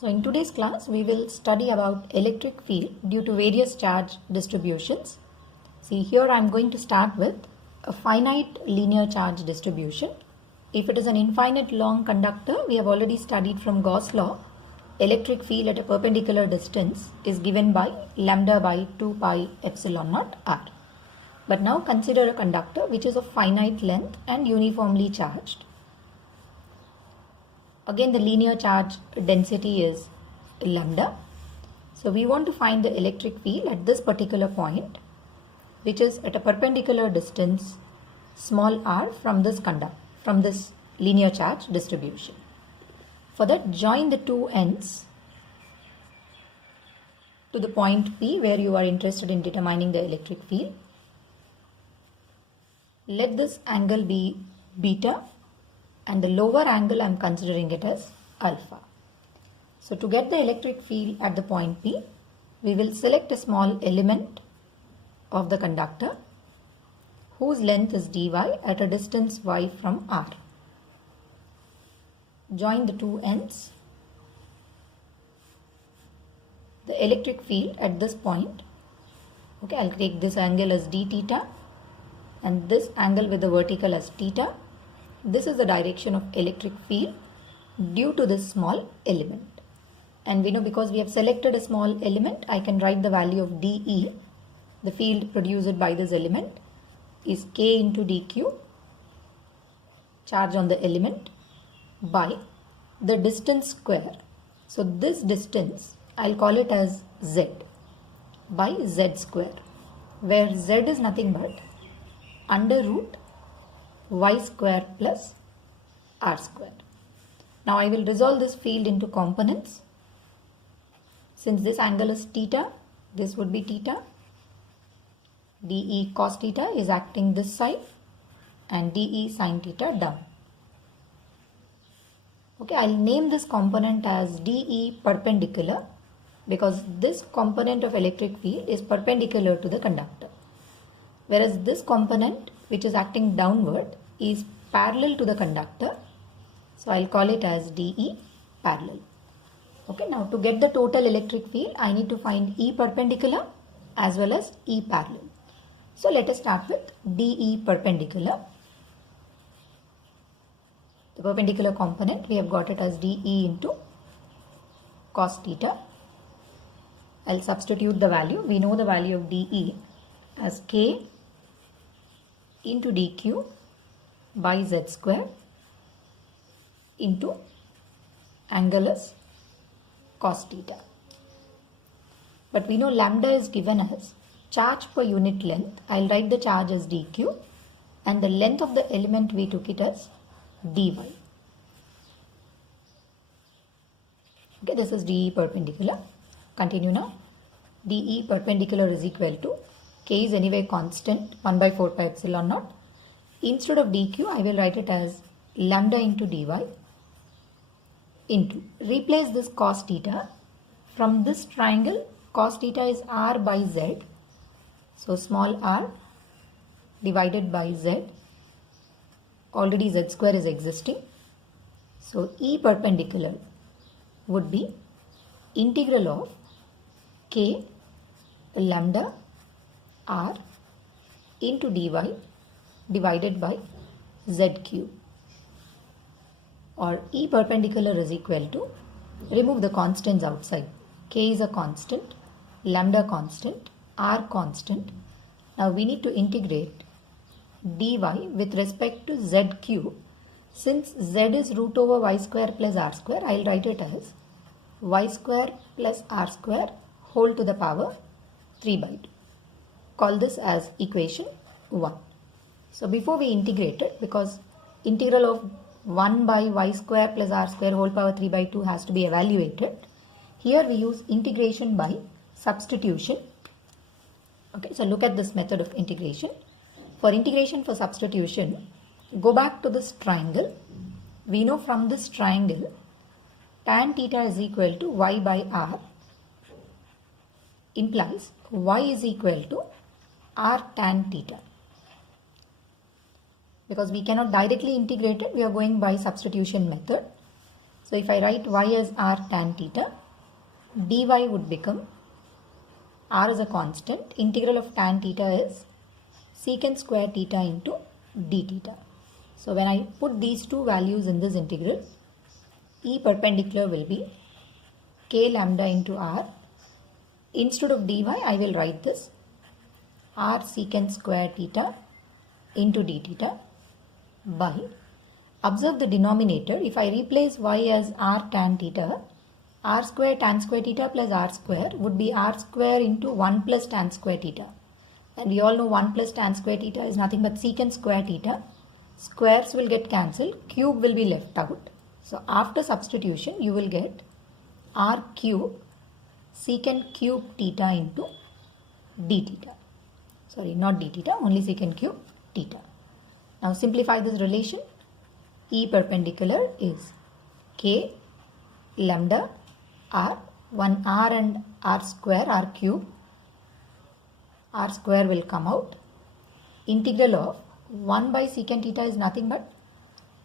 So in today's class, we will study about electric field due to various charge distributions. See, here I am going to start with a finite linear charge distribution. If it is an infinite long conductor, we have already studied from Gauss law, electric field at a perpendicular distance is given by lambda by 2 pi epsilon naught r. But now consider a conductor which is of finite length and uniformly charged. Again, the linear charge density is lambda. So we want to find the electric field at this particular point, which is at a perpendicular distance small r from this linear charge distribution. For that, join the two ends to the point P where you are interested in determining the electric field. Let this angle be beta, and the lower angle I am considering it as alpha. So to get the electric field at the point P, we will select a small element of the conductor whose length is dy at a distance y from r. Join the two ends. The electric field at this point, okay, I'll take this angle as d theta and this angle with the vertical as theta. This is the direction of electric field due to this small element. And we know because we have selected a small element, I can write the value of dE, the field produced by this element, is k into dq, charge on the element, by the distance square. So this distance, I'll call it as z, by z square, where z is nothing but under root y square plus r square. Now I will resolve this field into components. Since this angle is theta, this would be theta. dE cos theta is acting this side and dE sin theta down. Okay, I'll name this component as dE perpendicular because this component of electric field is perpendicular to the conductor. Whereas this component, which is acting downward, is parallel to the conductor. So I'll call it as dE parallel. Okay, now to get the total electric field, I need to find E perpendicular as well as E parallel. So let us start with dE perpendicular. The perpendicular component, we have got it as dE into cos theta. I'll substitute the value. We know the value of dE as k into dq by z square into angle is cos theta. But we know lambda is given as charge per unit length. I'll write the charge as dq and the length of the element we took it as dy. Okay, this is dE perpendicular. Continue now. dE perpendicular is equal to k is anyway constant 1 by 4 pi epsilon naught. Instead of dq, I will write it as lambda into dy into, replace this cos theta. From this triangle, cos theta is r by z. So small r divided by z. Already z square is existing. So E perpendicular would be integral of k lambda r into dy divided by z cube, or E perpendicular is equal to, remove the constants outside, k is a constant, lambda constant, r constant. Now we need to integrate dy with respect to z cube. Since z is root over y square plus r square, I will write it as y square plus r square whole to the power 3 by 2. Call this as equation 1. So before we integrate it, because integral of 1 by y square plus r square whole power 3 by 2 has to be evaluated, here we use integration by substitution. Okay, so look at this method of integration. For integration for substitution, go back to this triangle. We know from this triangle tan theta is equal to y by r implies y is equal to r tan theta. Because we cannot directly integrate it, we are going by substitution method. So if I write y as r tan theta, dy would become, r is a constant, integral of tan theta is secant square theta into d theta. So when I put these two values in this integral, E perpendicular will be k lambda into r. Instead of dy, I will write this r secant square theta into d theta by, observe the denominator, if I replace y as r tan theta, r square tan square theta plus r square would be r square into 1 plus tan square theta. And we all know 1 plus tan square theta is nothing but secant square theta. Squares will get cancelled, cube will be left out. So after substitution, you will get r cube secant cube theta into d theta. Sorry, not d theta, only secant cube theta. Now simplify this relation. E perpendicular is k lambda r, 1 r and r square, r cube, r square will come out. Integral of 1 by secant theta is nothing but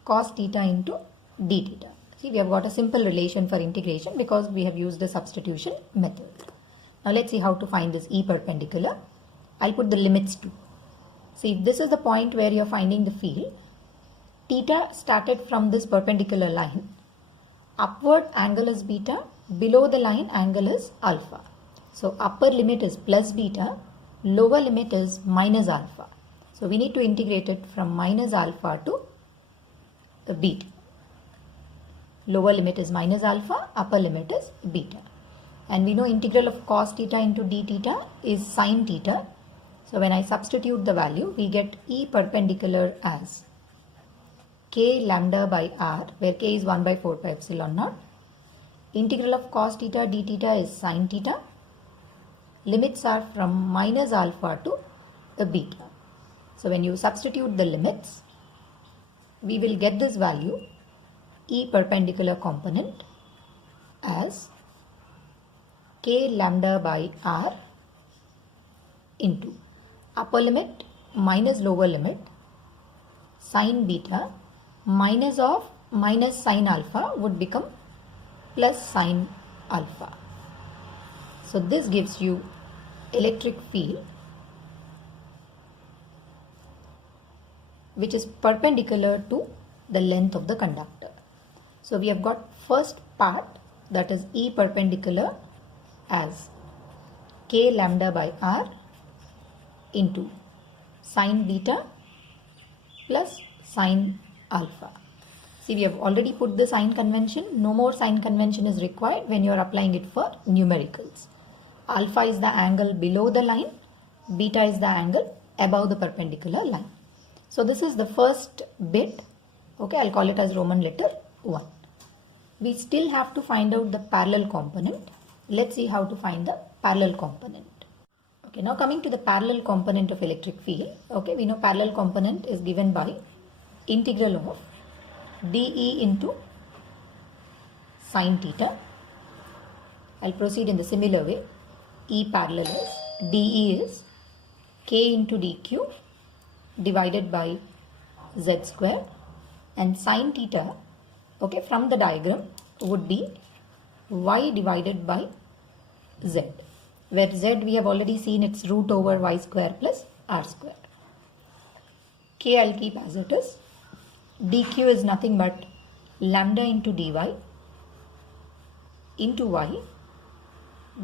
cos theta into d theta. See, we have got a simple relation for integration because we have used the substitution method. Now let's see how to find this E perpendicular. I'll put the limits too. See, if this is the point where you're finding the field, theta started from this perpendicular line. Upward angle is beta, below the line angle is alpha. So upper limit is plus beta, lower limit is minus alpha. So we need to integrate it from minus alpha to the beta. Lower limit is minus alpha, upper limit is beta. And we know integral of cos theta into d theta is sin theta. So when I substitute the value, we get E perpendicular as k lambda by r, where k is 1 by 4 pi epsilon naught. Integral of cos theta d theta is sin theta. Limits are from minus alpha to the beta. So when you substitute the limits, we will get this value E perpendicular component as k lambda by r into upper limit minus lower limit sin beta minus of minus sin alpha would become plus sin alpha. So this gives you electric field which is perpendicular to the length of the conductor. So we have got first part, that is E perpendicular as k lambda by r into sin beta plus sin alpha. See, we have already put the sign convention. No more sign convention is required when you are applying it for numericals. Alpha is the angle below the line, beta is the angle above the perpendicular line. So this is the first bit. Okay, I'll call it as Roman letter 1. We still have to find out the parallel component. Let's see how to find the parallel component. Okay, now coming to the parallel component of electric field. Okay, we know parallel component is given by integral of dE into sin theta. I'll proceed in the similar way. E parallel is dE is k into dq divided by z square, and sin theta, okay, from the diagram would be y divided by z, where z we have already seen it's root over y square plus r square. K I'll keep as it is. dq is nothing but lambda into dy into y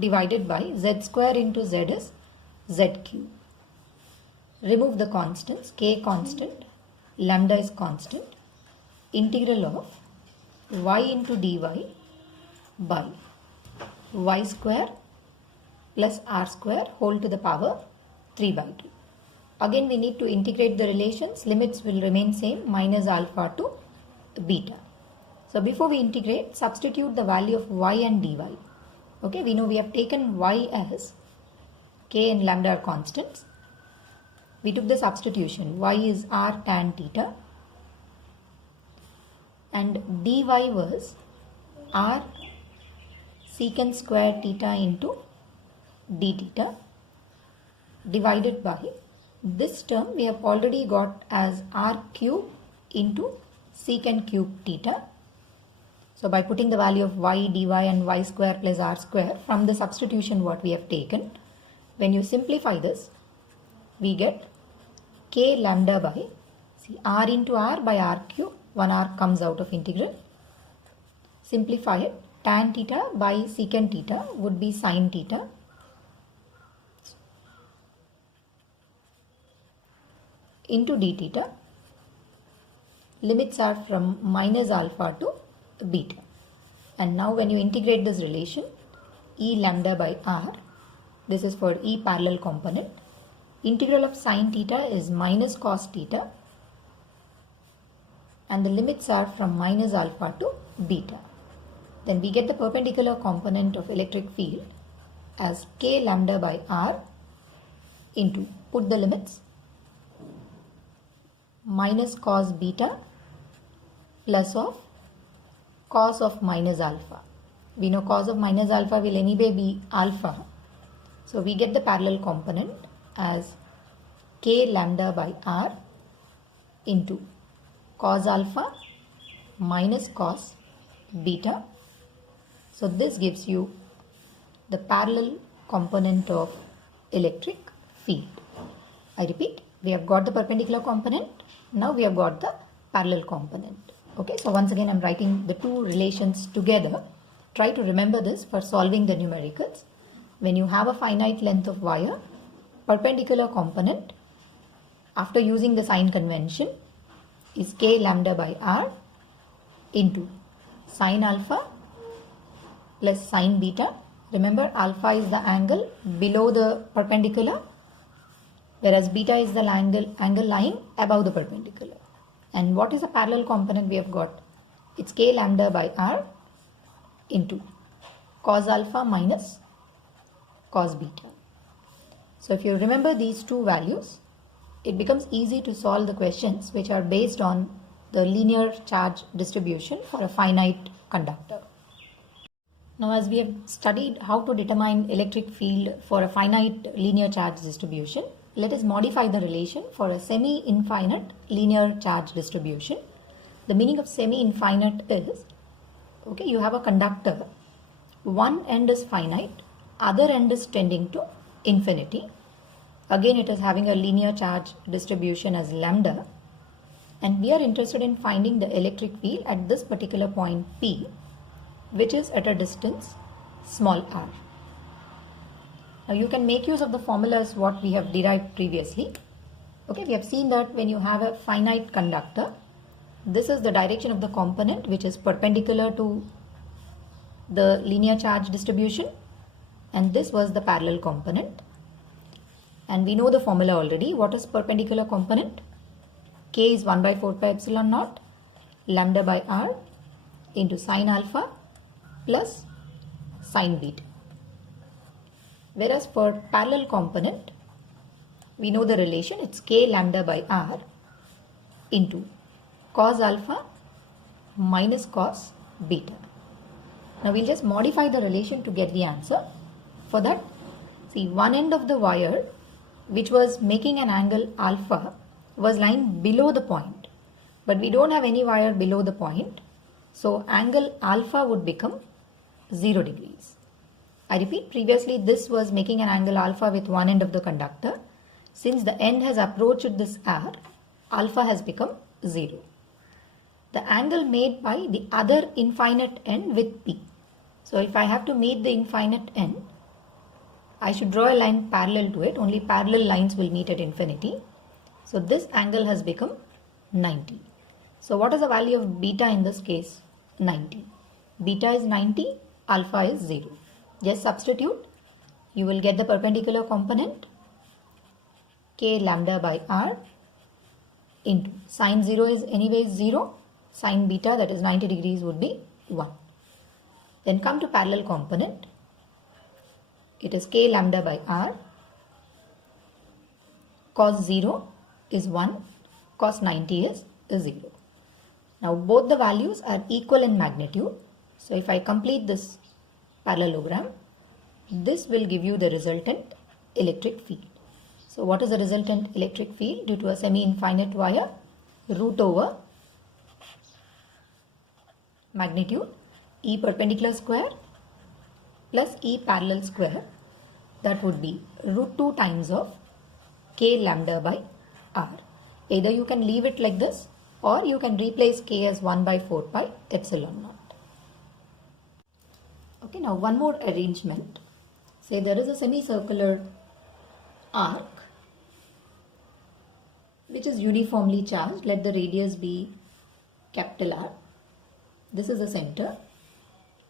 divided by z square into z is z cube. Remove the constants, k constant, lambda is constant. Integral of y into dy by y square plus r square whole to the power 3 by 2. Again we need to integrate the relations. Limits will remain same, minus alpha to beta. So before we integrate, substitute the value of y and dy. Okay, we know we have taken y as k and lambda are constants. We took the substitution. Y is r tan theta and dy was r secant square theta into d theta divided by this term we have already got as r cube into secant cube theta. So by putting the value of y dy and y square plus r square from the substitution what we have taken, when you simplify this, we get k lambda by, see, r into r by r cube, 1r comes out of integral. Simplify it, tan theta by secant theta would be sin theta into d theta. Limits are from minus alpha to beta. And now when you integrate this relation, e lambda by r, this is for e parallel component. Integral of sin theta is minus cos theta, and the limits are from minus alpha to beta. Then we get the perpendicular component of electric field as k lambda by r into, put the limits, minus cos beta plus of cos of minus alpha. We know cos of minus alpha will anyway be alpha. So we get the parallel component as k lambda by r into cos alpha minus cos beta. So this gives you the parallel component of electric field. I repeat, we have got the perpendicular component. Now we have got the parallel component. Okay, so once again I'm writing the two relations together. Try to remember this for solving the numericals. When you have a finite length of wire, perpendicular component after using the sign convention is k lambda by r into sin alpha plus sin beta. Remember, alpha is the angle below the perpendicular, whereas beta is the angle lying above the perpendicular. And what is the parallel component we have got? It's k lambda by r into cos alpha minus cos beta. So if you remember these two values, it becomes easy to solve the questions which are based on the linear charge distribution for a finite conductor. Now, as we have studied how to determine electric field for a finite linear charge distribution, let us modify the relation for a semi-infinite linear charge distribution. The meaning of semi-infinite is, okay, you have a conductor, one end is finite, other end is tending to infinity. Again, it is having a linear charge distribution as lambda, and we are interested in finding the electric field at this particular point P, which is at a distance small r. Now you can make use of the formulas what we have derived previously. Okay, we have seen that when you have a finite conductor, this is the direction of the component which is perpendicular to the linear charge distribution, and this was the parallel component. And we know the formula already. What is perpendicular component? K is 1 by 4 pi epsilon naught lambda by r into sin alpha plus sin beta. Whereas for parallel component, we know the relation, it's k lambda by r into cos alpha minus cos beta. Now we'll just modify the relation to get the answer. For that, see, one end of the wire which was making an angle alpha was lying below the point, but we don't have any wire below the point, so angle alpha would become 0 degrees. I repeat, previously this was making an angle alpha with one end of the conductor. Since the end has approached this r, alpha has become 0. The angle made by the other infinite end with P. So if I have to meet the infinite end, I should draw a line parallel to it. Only parallel lines will meet at infinity. So this angle has become 90. So what is the value of beta in this case? 90. Beta is 90, alpha is 0. Just substitute. You will get the perpendicular component k lambda by r into sin 0 is anyway 0. Sin beta, that is 90 degrees, would be 1. Then come to parallel component. It is k lambda by r. Cos 0 is 1. Cos 90 is 0. Now both the values are equal in magnitude. So if I complete this parallelogram, this will give you the resultant electric field. So what is the resultant electric field due to a semi-infinite wire? Root over magnitude E perpendicular square plus E parallel square, that would be root 2 times of k lambda by r. Either you can leave it like this or you can replace k as 1 by 4 pi epsilon naught. Okay, now one more arrangement. Say there is a semicircular arc which is uniformly charged. Let the radius be capital R. This is the center.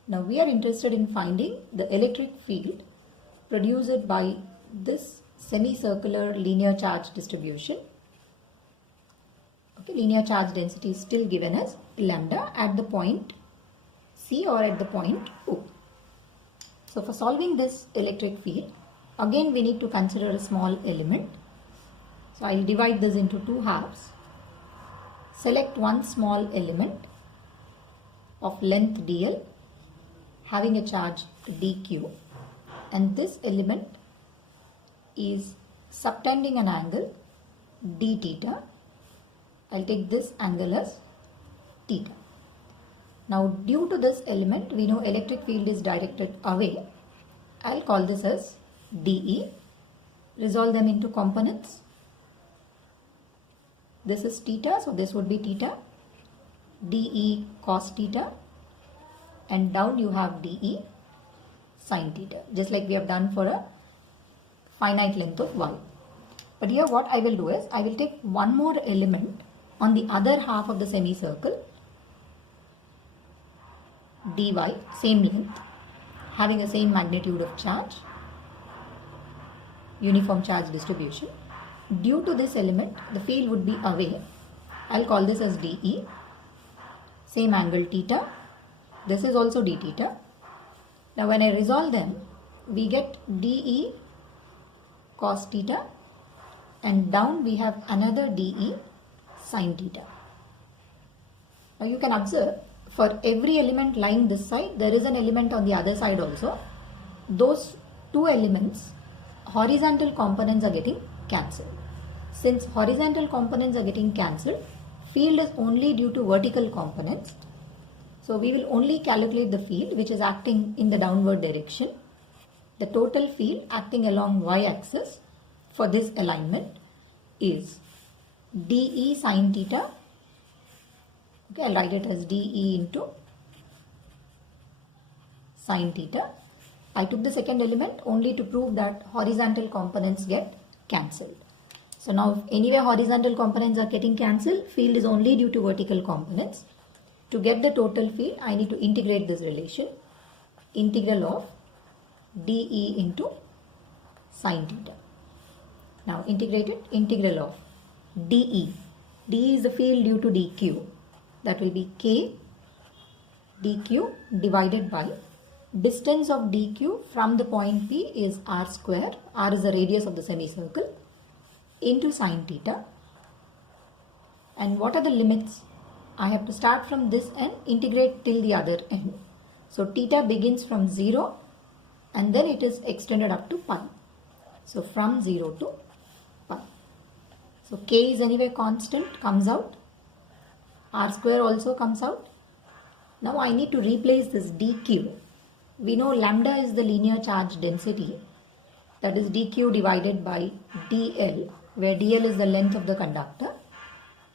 Now we are interested in finding the electric field produced by this semicircular linear charge distribution. Okay, linear charge density is still given as lambda at the point C or at the point O. So for solving this electric field, again we need to consider a small element. So I will divide this into two halves. Select one small element of length dl having a charge dq, and this element is subtending an angle d theta. I'll take this angle as theta. Now due to this element, we know electric field is directed away. I'll call this as dE. Resolve them into components. This is theta, so this would be theta. dE cos theta, and down you have dE sin theta, just like we have done for a finite length of y. But here what I will do is, I will take one more element on the other half of the semicircle, dy, same length, having the same magnitude of charge, uniform charge distribution. Due to this element, the field would be away. I'll call this as dE, same angle theta. This is also d theta. Now when I resolve them, we get dE cos theta, and down we have another dE sin theta. Now you can observe, for every element lying this side, there is an element on the other side also. Those two elements, horizontal components are getting cancelled. Since horizontal components are getting cancelled, field is only due to vertical components. So we will only calculate the field which is acting in the downward direction. The total field acting along y-axis for this alignment is dE sin theta. Okay, I'll write it as dE into sin theta. I took the second element only to prove that horizontal components get cancelled. So now if anyway horizontal components are getting cancelled, field is only due to vertical components. To get the total field, I need to integrate this relation. Integral of dE into sin theta. Now integrated, integral of dE. dE is the field due to dQ. That will be k dQ divided by distance of dQ from the point P is r square. R is the radius of the semicircle, into sin theta. And what are the limits? I have to start from this end, integrate till the other end. So theta begins from 0 and then it is extended up to pi. So from 0 to pi. So k is anyway constant, comes out. R square also comes out. Now I need to replace this dq. We know lambda is the linear charge density, that is dq divided by dl, where dl is the length of the conductor.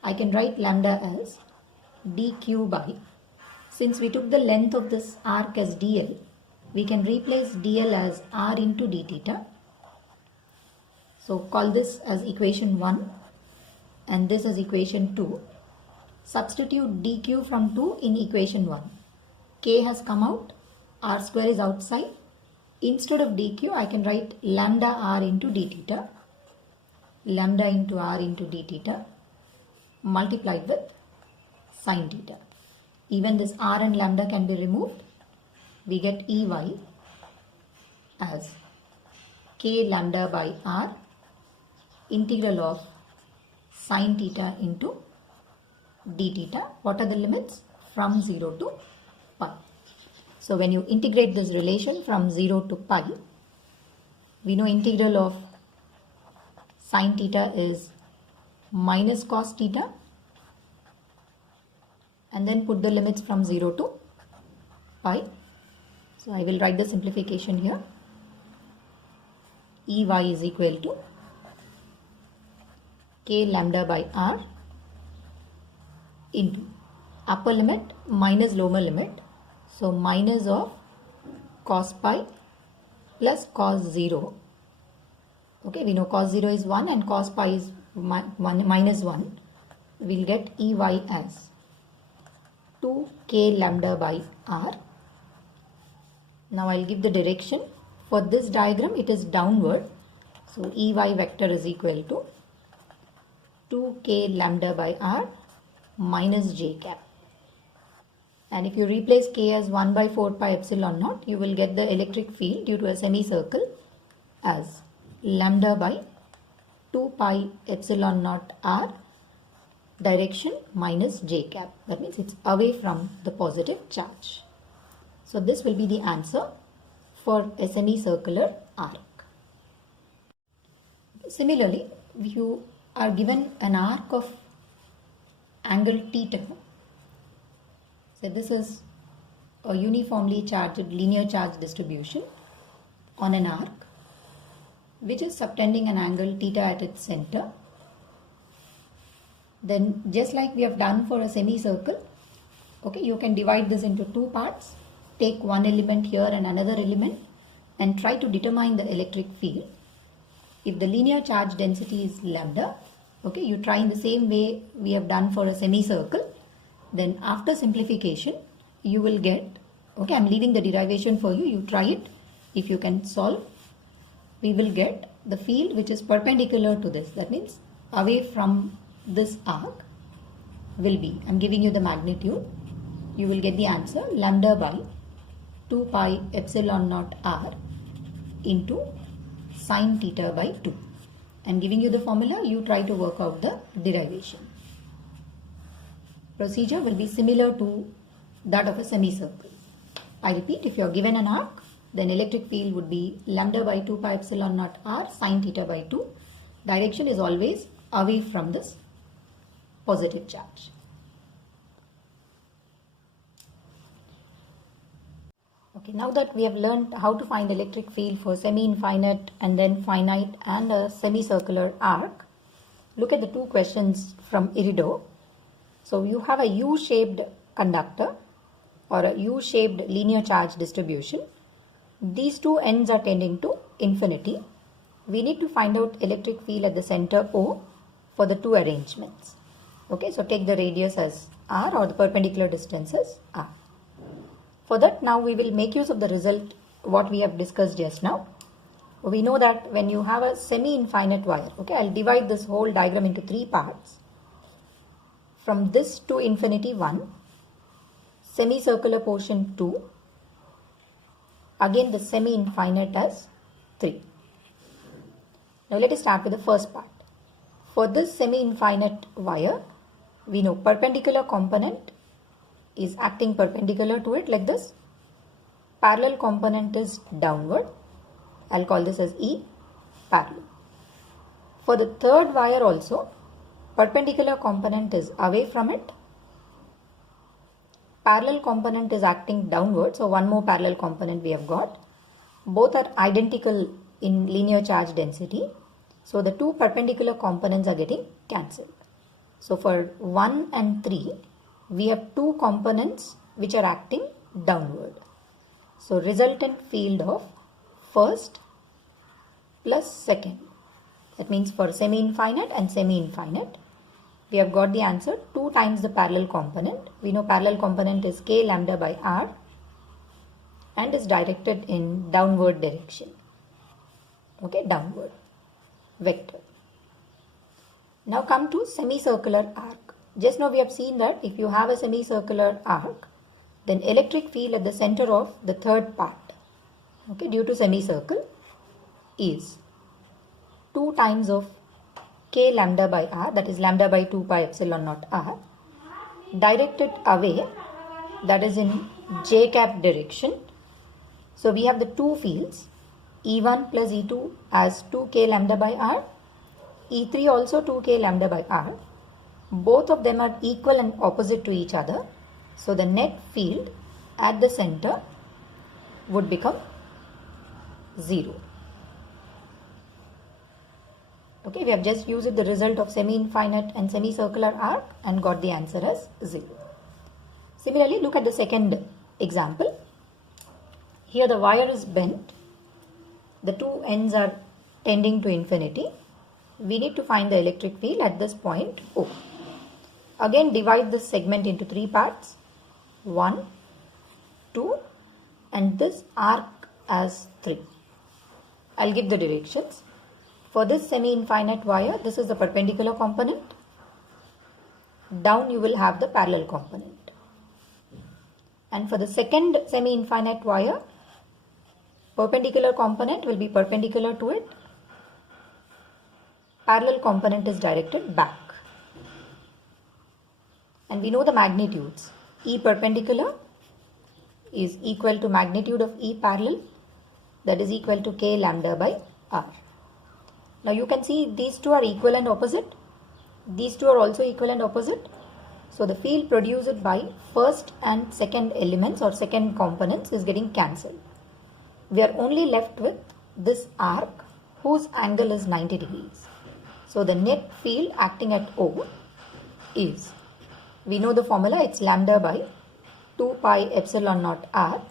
I can write lambda as dq by, since we took the length of this arc as dl, we can replace dl as r into d theta. So call this as equation 1 and this as equation 2. Substitute dq from 2 in equation 1. K has come out, r square is outside. Instead of dq, I can write lambda r into d theta. Lambda into r into d theta multiplied with sin theta. Even this r and lambda can be removed. We get Ey as k lambda by r integral of sin theta into d theta. What are the limits? From 0 to pi. So when you integrate this relation from 0 to pi, we know integral of sin theta is minus cos theta, and then put the limits from 0 to pi. So I will write the simplification here. Ey is equal to k lambda by r into upper limit minus lower limit. So minus of cos pi plus cos 0. Okay, we know cos 0 is 1 and cos pi is minus 1. We'll get Ey as 2k lambda by r. Now I'll give the direction. For this diagram it is downward. So Ey vector is equal to 2k lambda by r minus j cap. And if you replace k as 1 by 4 pi epsilon naught, you will get the electric field due to a semicircle as lambda by 2 pi epsilon naught r direction minus j cap. That means it's away from the positive charge. So this will be the answer for a semicircular arc. Similarly, you are given an arc of angle theta. So this is a uniformly charged linear charge distribution on an arc which is subtending an angle theta at its center. Then just like we have done for a semicircle, okay, you can divide this into two parts. Take one element here and another element and try to determine the electric field. If the linear charge density is lambda, okay, you try in the same way we have done for a semicircle. Then after simplification, you will get, okay, I'm leaving the derivation for you. You try it. If you can solve, we will get the field which is perpendicular to this. That means away from this arc will be, I'm giving you the magnitude. You will get the answer lambda by 2 pi epsilon naught r into sine theta by 2. I'm giving you the formula. You try to work out the derivation. Procedure will be similar to that of a semicircle. I repeat, if you are given an arc, then electric field would be lambda by 2 pi epsilon naught r sine theta by 2. Direction is always away from this positive charge. Okay, now that we have learned how to find electric field for semi-infinite and then finite and a semicircular arc, look at the two questions from Irido. So you have a U-shaped conductor or a U-shaped linear charge distribution. These two ends are tending to infinity. We need to find out electric field at the center O for the two arrangements. Okay, so take the radius as r or the perpendicular distance as r. For that, now we will make use of the result what we have discussed just now. We know that when you have a semi-infinite wire, okay, I'll divide this whole diagram into three parts. From this to infinity 1, semicircular portion 2, again the semi-infinite as 3. Now let us start with the first part. For this semi-infinite wire, we know perpendicular component is acting perpendicular to it like this. Parallel component is downward. I'll call this as E parallel. For the third wire also, perpendicular component is away from it. Parallel component is acting downward. So one more parallel component we have got. Both are identical in linear charge density. So the two perpendicular components are getting cancelled. So for 1 and 3, we have two components which are acting downward. So resultant field of first plus second. That means for semi-infinite and semi-infinite, we have got the answer 2 times the parallel component. We know parallel component is k lambda by r and is directed in downward direction. Okay, downward vector. Now come to semicircular arc. Just now we have seen that if you have a semicircular arc, then electric field at the center of the third part, okay, due to semicircle is 2 times of k lambda by r, that is lambda by 2 pi epsilon naught r, directed away, that is in j cap direction. So we have the two fields, E1 plus E2 as 2k lambda by r, E3 also 2k lambda by r. Both of them are equal and opposite to each other. So the net field at the center would become 0. Okay, we have just used the result of semi-infinite and semicircular arc and got the answer as 0. Similarly, look at the second example. Here the wire is bent. The two ends are tending to infinity. We need to find the electric field at this point O. Again, divide this segment into 3 parts. 1, 2, and this arc as 3. I'll give the directions. For this semi-infinite wire, this is the perpendicular component. Down you will have the parallel component. And for the second semi-infinite wire, perpendicular component will be perpendicular to it. Parallel component is directed back. And we know the magnitudes. E perpendicular is equal to magnitude of E parallel, that is equal to K lambda by R. Now you can see these two are equal and opposite. These two are also equal and opposite. So the field produced by first and second elements or second components is getting cancelled. We are only left with this arc whose angle is 90 degrees. So the net field acting at O is, we know the formula, it's lambda by 2 pi epsilon naught R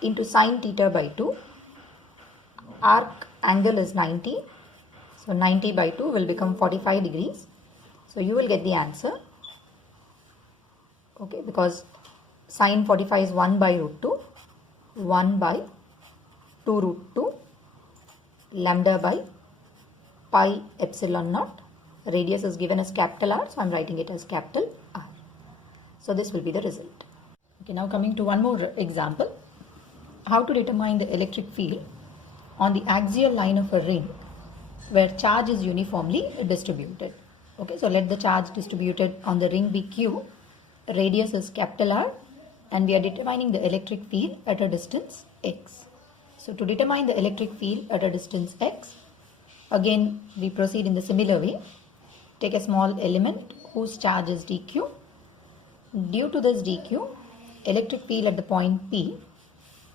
into sine theta by 2. Arc angle is 90. So 90 by 2 will become 45 degrees. So you will get the answer. Okay, because sine 45 is 1 by root 2. 1 by 2 root 2 lambda by pi epsilon naught. Radius is given as capital R, so I am writing it as capital R. So this will be the result. Okay, now coming to one more example. How to determine the electric field on the axial line of a ring where charge is uniformly distributed. Okay, so let the charge distributed on the ring be Q. Radius is capital R, and we are determining the electric field at a distance x. So to determine the electric field at a distance x, again we proceed in the similar way. Take a small element whose charge is dq. Due to this dq, electric field at the point P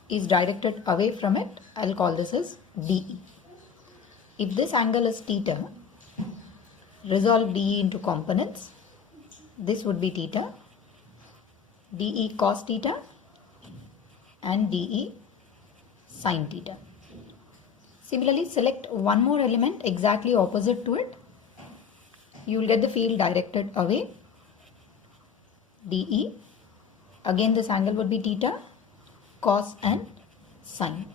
is directed away from it. I'll call this as dE. If this angle is theta, resolve dE into components. This would be theta, dE cos theta and dE sin theta. Similarly, select one more element exactly opposite to it. You will get the field directed away, dE. Again this angle would be theta, cos and sin.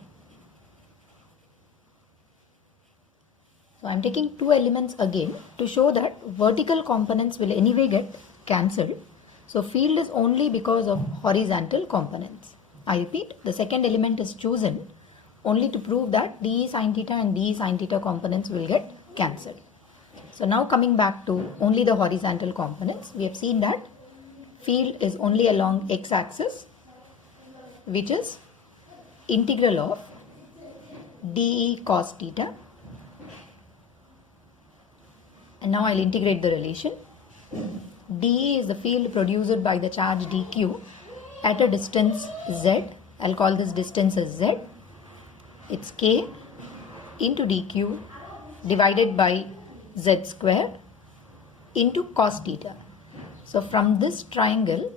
So I am taking two elements again to show that vertical components will anyway get cancelled. So field is only because of horizontal components. I repeat, the second element is chosen only to prove that dE sin theta and dE sin theta components will get cancelled. So now coming back to only the horizontal components, we have seen that field is only along x-axis, which is integral of dE cos theta. And now I'll integrate the relation. dE is the field produced by the charge dq at a distance z. I'll call this distance as z. It's k into dq divided by z square into cos theta. So from this triangle,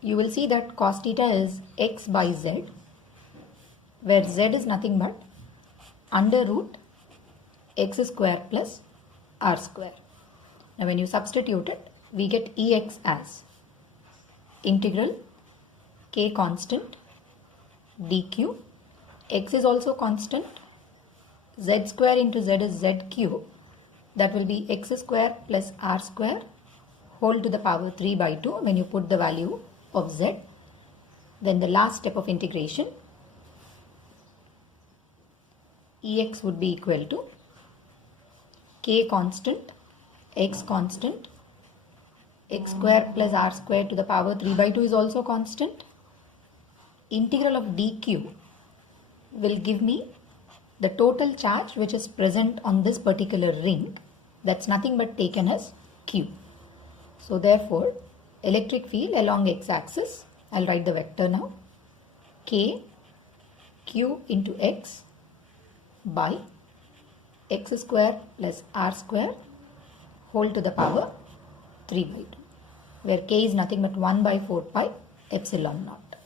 you will see that cos theta is x by z, where z is nothing but under root x square plus r square. Now when you substitute it, we get Ex as integral k constant dq. X is also constant. Z square into z is z cube. That will be x square plus r square whole to the power 3 by 2 when you put the value of z. Then the last step of integration, Ex would be equal to k constant, x constant, x square plus r square to the power 3 by 2 is also constant. Integral of dq will give me the total charge which is present on this particular ring. That's nothing but taken as q. So therefore, electric field along x-axis, I'll write the vector now. k q into x by x square plus r square whole to the power 3 by 2, where k is nothing but 1 by 4 pi epsilon naught.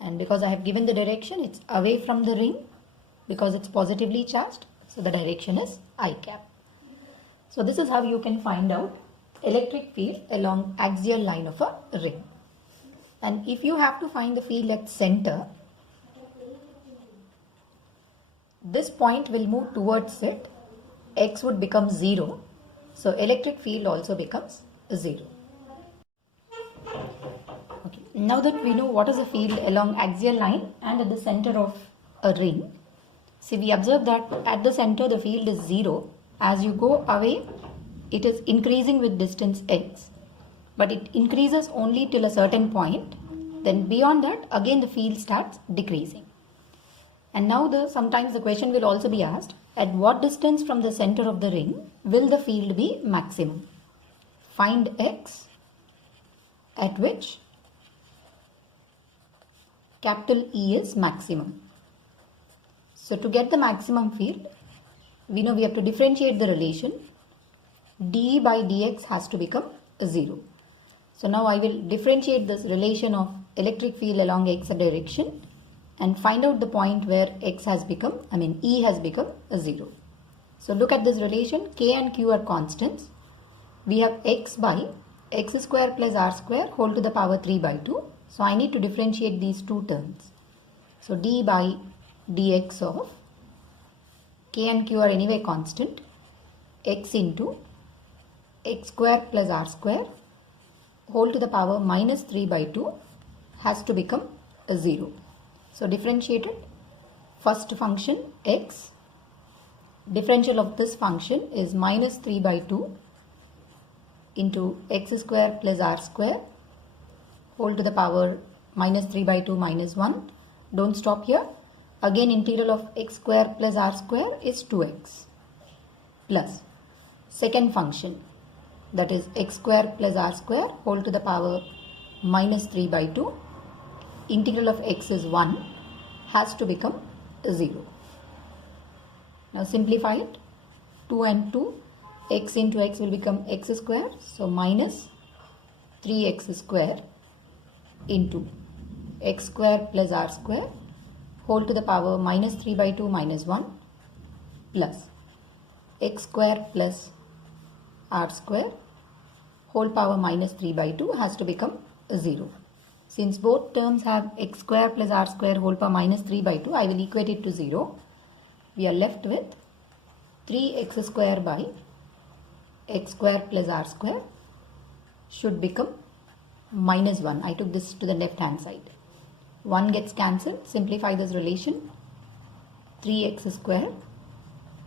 And because I have given the direction, it's away from the ring because it's positively charged, so the direction is I cap. So this is how you can find out electric field along axial line of a ring. And if you have to find the field at center, this point will move towards it, x would become 0, so electric field also becomes 0. Okay. Now that we know what is a field along axial line and at the center of a ring, see, we observe that at the center the field is 0. As you go away, it is increasing with distance x, but it increases only till a certain point. Then beyond that, again the field starts decreasing. And now sometimes the question will also be asked, at what distance from the center of the ring will the field be maximum? Find x at which capital E is maximum. So to get the maximum field, we know we have to differentiate the relation. dE by dx has to become 0. So now I will differentiate this relation of electric field along x direction and find out the point where E has become 0. So look at this relation, k and q are constants. We have x by x square plus r square whole to the power 3 by 2. So I need to differentiate these two terms. So d by dx of k and q are anyway constant, x into x square plus r square whole to the power minus 3 by 2 has to become 0. So differentiated, first function x, differential of this function is minus 3 by 2 into x square plus r square whole to the power minus 3 by 2 minus 1. Don't stop here. Again integral of x square plus r square is 2x plus second function, that is x square plus r square whole to the power minus 3 by 2. Integral of x is 1, has to become 0. Now simplify it. 2 and 2, x into x will become x square. So minus 3x square into x square plus r square whole to the power minus 3 by 2 minus 1 plus x square plus r square whole power minus 3 by 2 has to become 0. Since both terms have x square plus r square whole power minus 3 by 2, I will equate it to 0. We are left with 3x square by x square plus r square should become minus 1. I took this to the left hand side. 1 gets cancelled. Simplify this relation. 3x square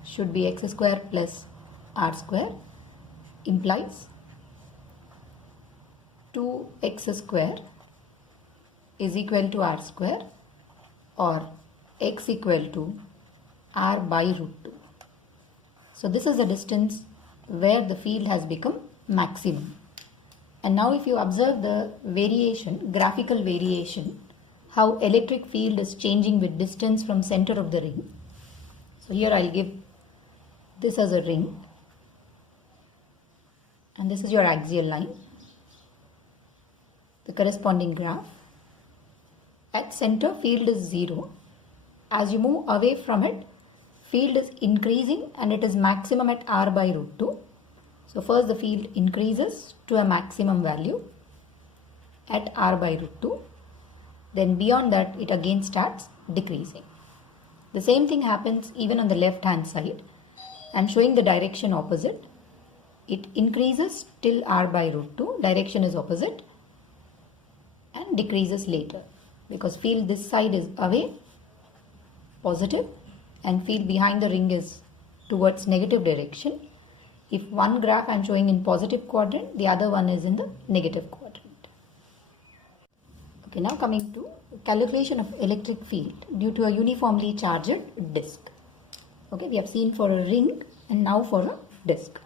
should be x square plus r square implies 2x square is equal to r square or x equal to r by root 2. So this is the distance where the field has become maximum. And now if you observe the variation, graphical variation, how electric field is changing with distance from center of the ring. So here I'll give this as a ring and this is your axial line, the corresponding graph. At center field is 0. As you move away from it, field is increasing and it is maximum at r by root 2. So first the field increases to a maximum value at r by root 2. Then beyond that it again starts decreasing. The same thing happens even on the left hand side. I'm showing the direction opposite. It increases till r by root 2, direction is opposite, and decreases later because field this side is away, positive, and field behind the ring is towards negative direction. If one graph I'm showing in positive quadrant, the other one is in the negative quadrant. Okay, now coming to calculation of electric field due to a uniformly charged disk. Okay, we have seen for a ring and now for a disk.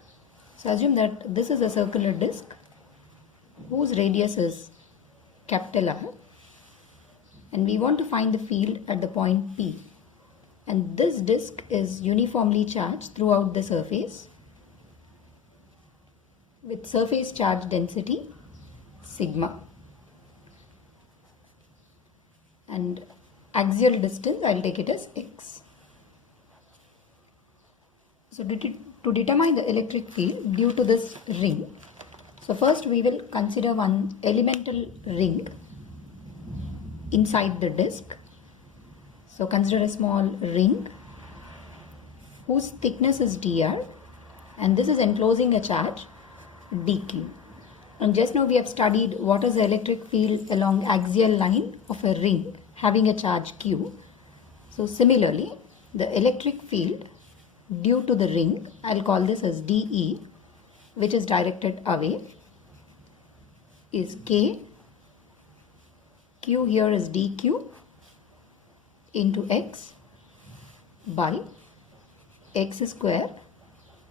So assume that this is a circular disk whose radius is capital R and we want to find the field at the point P. And this disk is uniformly charged throughout the surface with surface charge density sigma. And axial distance, I will take it as x. So to determine the electric field due to this ring, so first we will consider one elemental ring inside the disk. So consider a small ring whose thickness is dr, and this is enclosing a charge dq. And just now we have studied what is the electric field along axial line of a ring having a charge q. So similarly, the electric field due to the ring, I'll call this as dE, which is directed away, is k, q here is dq into x by x square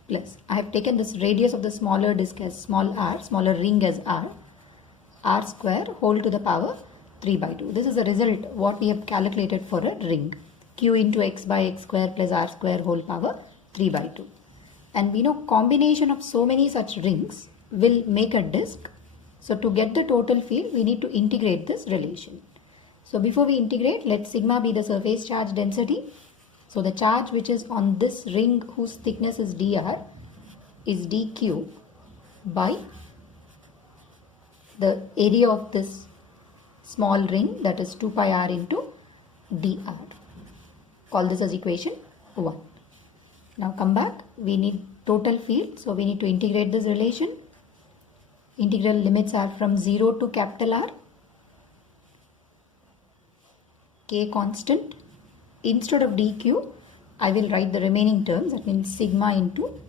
plus, I have taken this radius of the smaller disk as small r, smaller ring as r square whole to the power 3 by 2. This is the result what we have calculated for a ring, q into x by x square plus r square whole power 3 by 2. And we know combination of so many such rings will make a disk. So to get the total field, we need to integrate this relation. So before we integrate, let sigma be the surface charge density. So the charge which is on this ring whose thickness is dr is dq by the area of this small ring, that is 2 pi r into dr. Call this as equation 1. Now come back, we need total field, so we need to integrate this relation. Integral limits are from 0 to capital R, k constant. Instead of dq, I will write the remaining terms, that means sigma into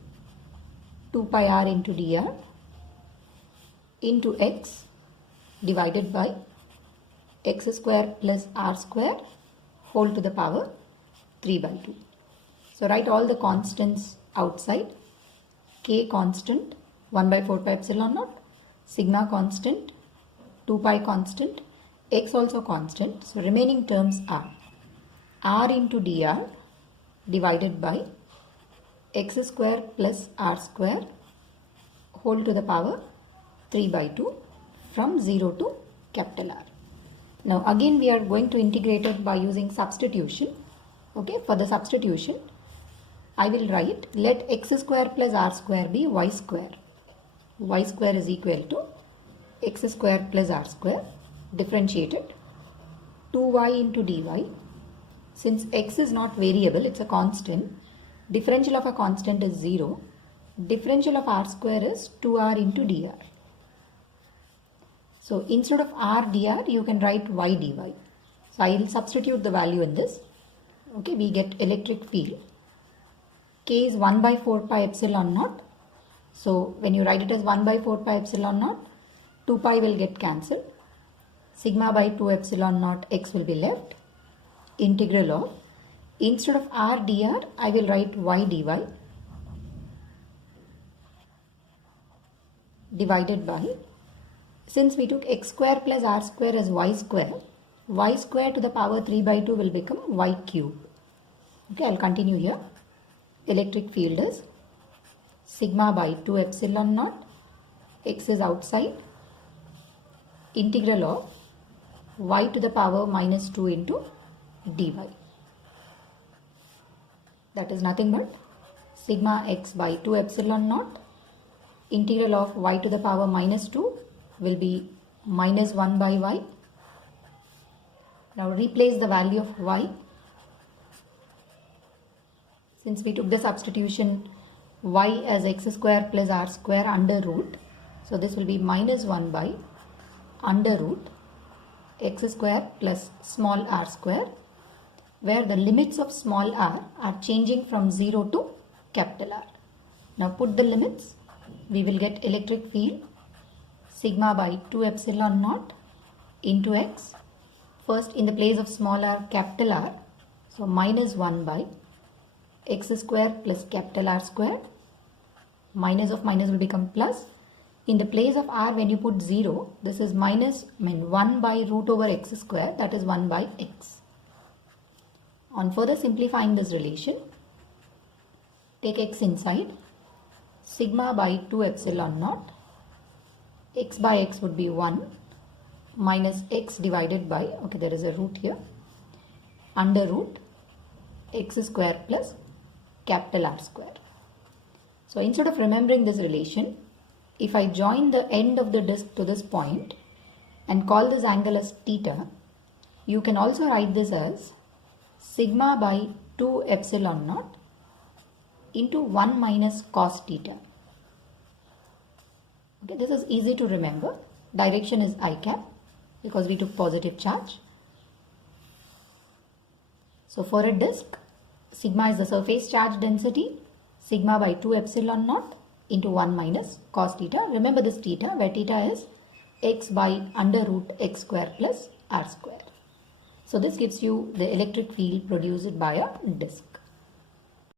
2 pi r into dr into x divided by x square plus r square whole to the power 3 by 2. So write all the constants outside. K constant 1 by 4 pi epsilon naught, sigma constant, 2 pi constant, x also constant. So remaining terms are r into dr divided by x square plus r square whole to the power 3 by 2 from 0 to capital R. Now again we are going to integrate it by using substitution. Okay, for the substitution, I will write let x square plus r square be y square. Y square is equal to x square plus r square differentiated 2y into dy. Since x is not variable, it's a constant. Differential of a constant is 0. Differential of r square is 2r into dr. So instead of r dr, you can write y dy. So I will substitute the value in this. Okay, we get electric field. K is 1 by 4 pi epsilon naught. So when you write it as 1 by 4 pi epsilon naught, 2 pi will get cancelled. Sigma by 2 epsilon naught x will be left. Integral of, instead of r dr, I will write y dy divided by, since we took x square plus r square as y square to the power 3 by 2 will become y cube. Okay, I'll continue here. Electric field is sigma by 2 epsilon naught, x is outside, integral of y to the power minus 2 into dy. That is nothing but sigma x by 2 epsilon naught, integral of y to the power minus 2 will be minus 1 by y. Now replace the value of y. Since we took the substitution y as x square plus r square under root, so this will be minus 1 by under root x square plus small r square, where the limits of small r are changing from 0 to capital R. Now put the limits, we will get electric field sigma by 2 epsilon naught into x. First in the place of small r, capital R, so minus 1 by x square plus capital R square, minus of minus will become plus, In the place of r, when you put 0, this is 1 by root over x square, that is 1 by x. On further simplifying this relation, take x inside, sigma by 2 epsilon naught, x by x would be 1 minus x divided by, okay, there is a root here, under root x square plus capital R square. So instead of remembering this relation, if I join the end of the disk to this point and call this angle as theta, you can also write this as sigma by 2 epsilon naught into 1 minus cos theta. Okay, this is easy to remember. Direction is I cap because we took positive charge. So for a disk, sigma is the surface charge density, sigma by 2 epsilon naught into 1 minus cos theta. Remember this theta, where theta is x by under root x square plus r square. So this gives you the electric field produced by a disk.